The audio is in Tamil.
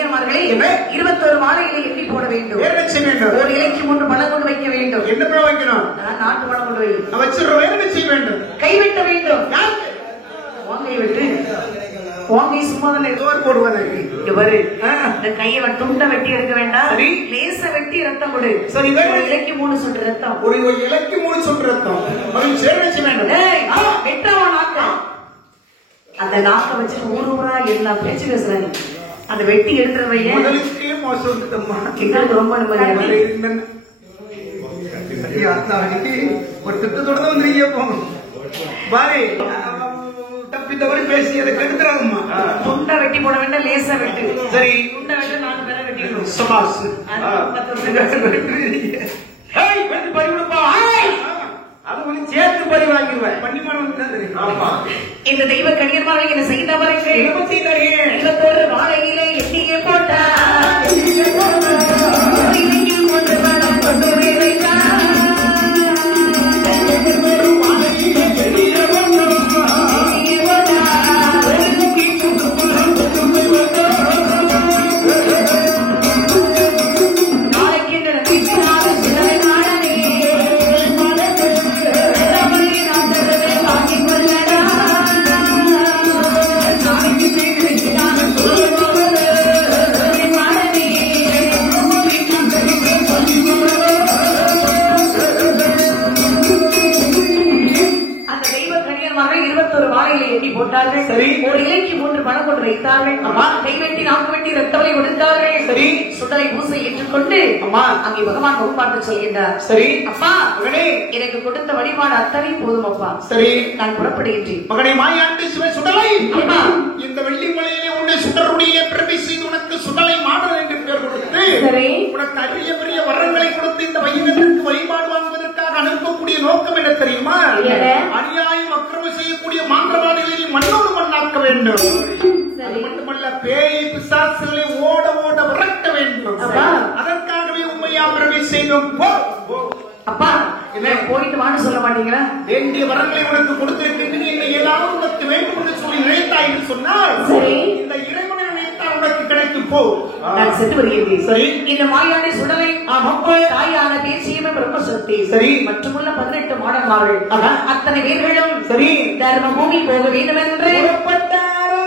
கன்னியர்மார்களே 21 மாலைகளை எண்ணி போட வேண்டும். ஒரு இலைக்கு 3 பழம் கொண்டு வைக்க வேண்டும். என்ன பழம் வைக்கணும்? நாட்டு பழம் கொண்டு வை. வச்சிருவோம். என்ன செய்ய வேண்டும்? கைவிட்ட வேண்டும். ஓங்கை விட்டு ஓங்கை சும்மா தோர் போடுவதற்கு இவரு இந்த கையை துண்ட வெட்டி எடுக்க வேண்டாம். லேச வெட்டி ரத்தம் கொடு. சரி, இலைக்கு 3 சொட்டு ரத்தம். ஒரு இலைக்கு 3 சொட்டு ரத்தம். அதில் சேர்த்து வேண்டும். வெட்டவா நாக்கா அந்த நாக்க வச்சு ஊரூரா எல்லாம் பேச்சு பேசுறாங்க. அந்த வெட்டி எடுக்கிறவையே முதலுக்கே மோசம் எங்களுக்கு ரொம்ப ஒரு திட்டத்தோட தான் வந்துருக்கீங்க. பாரு தப்பி தவறி பேசி அதை கெடுத்துறாங்கம்மா. துண்டை வெட்டி போட வேண்டாம். லேசா வெட்டு. சரி, துண்டை வெட்ட 4 பேரை வெட்டிக்கணும். சபாஸ். சேர்த்து பறி வாங்கிடுவேன். இந்த தெய்வ கன்னியர்மார்களை என்ன செய்தவர்கள் 21 வாழையிலே எண்ணிக்கை போட்டா போட்டார்கள். சரி, ஒரு இலைக்கு 3 பணம் கொண்டு வைத்தார்கள். அம்மா கைவெட்டி 4 வெட்டி ரத்தவலை கொடுத்தார்கள். சரி, சுடலை பூசை ஏற்றுக்கொண்டு அம்மா அங்கே பகவான் முகப்பாட்டு சொல்கின்றார். சரி, அப்பா மகனே எனக்கு கொடுத்த வழிபாடு அத்தனை போதும் அப்பா. சரி, நான் புறப்படுகின்றேன். மகனே மாயாண்டி சிவ சுடலை, இந்த வெள்ளிமலையிலே உன்னை சுடருடைய பிரபை செய்து உனக்கு சுடலை மாடல் என்று பெயர் கொடுத்து சரி உனக்கு அரிய பெரிய வரங்களை கொடுத்து இந்த வையகத்திற்கு வழிபாடு வாங்குவதற்காக அனுப்பக்கூடிய நோக்கம் என்ன தெரியுமா? அநியாயம் அக்கிரமம் செய்யக்கூடிய மாந்திரவாதிகளை மண்ணோடு மண்ணாக்க வேண்டும். அது மட்டுமல்ல, பேய் பிசாசுகளை ஓட ஓட விரட்ட வேண்டும். அதற்காகவே உண்மையா பிரபை செய்தோம். அப்பா போயிட்டு வான்னு சொல்ல மாட்டீங்களா? வேண்டிய வரங்களை உனக்கு கொடுத்திருக்கின்றேன். என்னை ஏதாவது உனக்கு வேண்டும் என்று சொல்லி நினைத்தாய் என்று சொன்னால் இந்த இறைவனை நினைத்தால் உனக்கு கிடைக்கும். போ, நான் சென்று வருகிறேன். சரி, இந்த மாயாண்டி சுடலை தாயான தேசியமே பிரம்ம சக்தி. சரி, மற்றுமுள்ள 18 மாடன்மார்கள் அத்தனை பேர்களும் சரி தர்ம பூமி போக வேண்டும் என்று புறப்பட்டாரோ.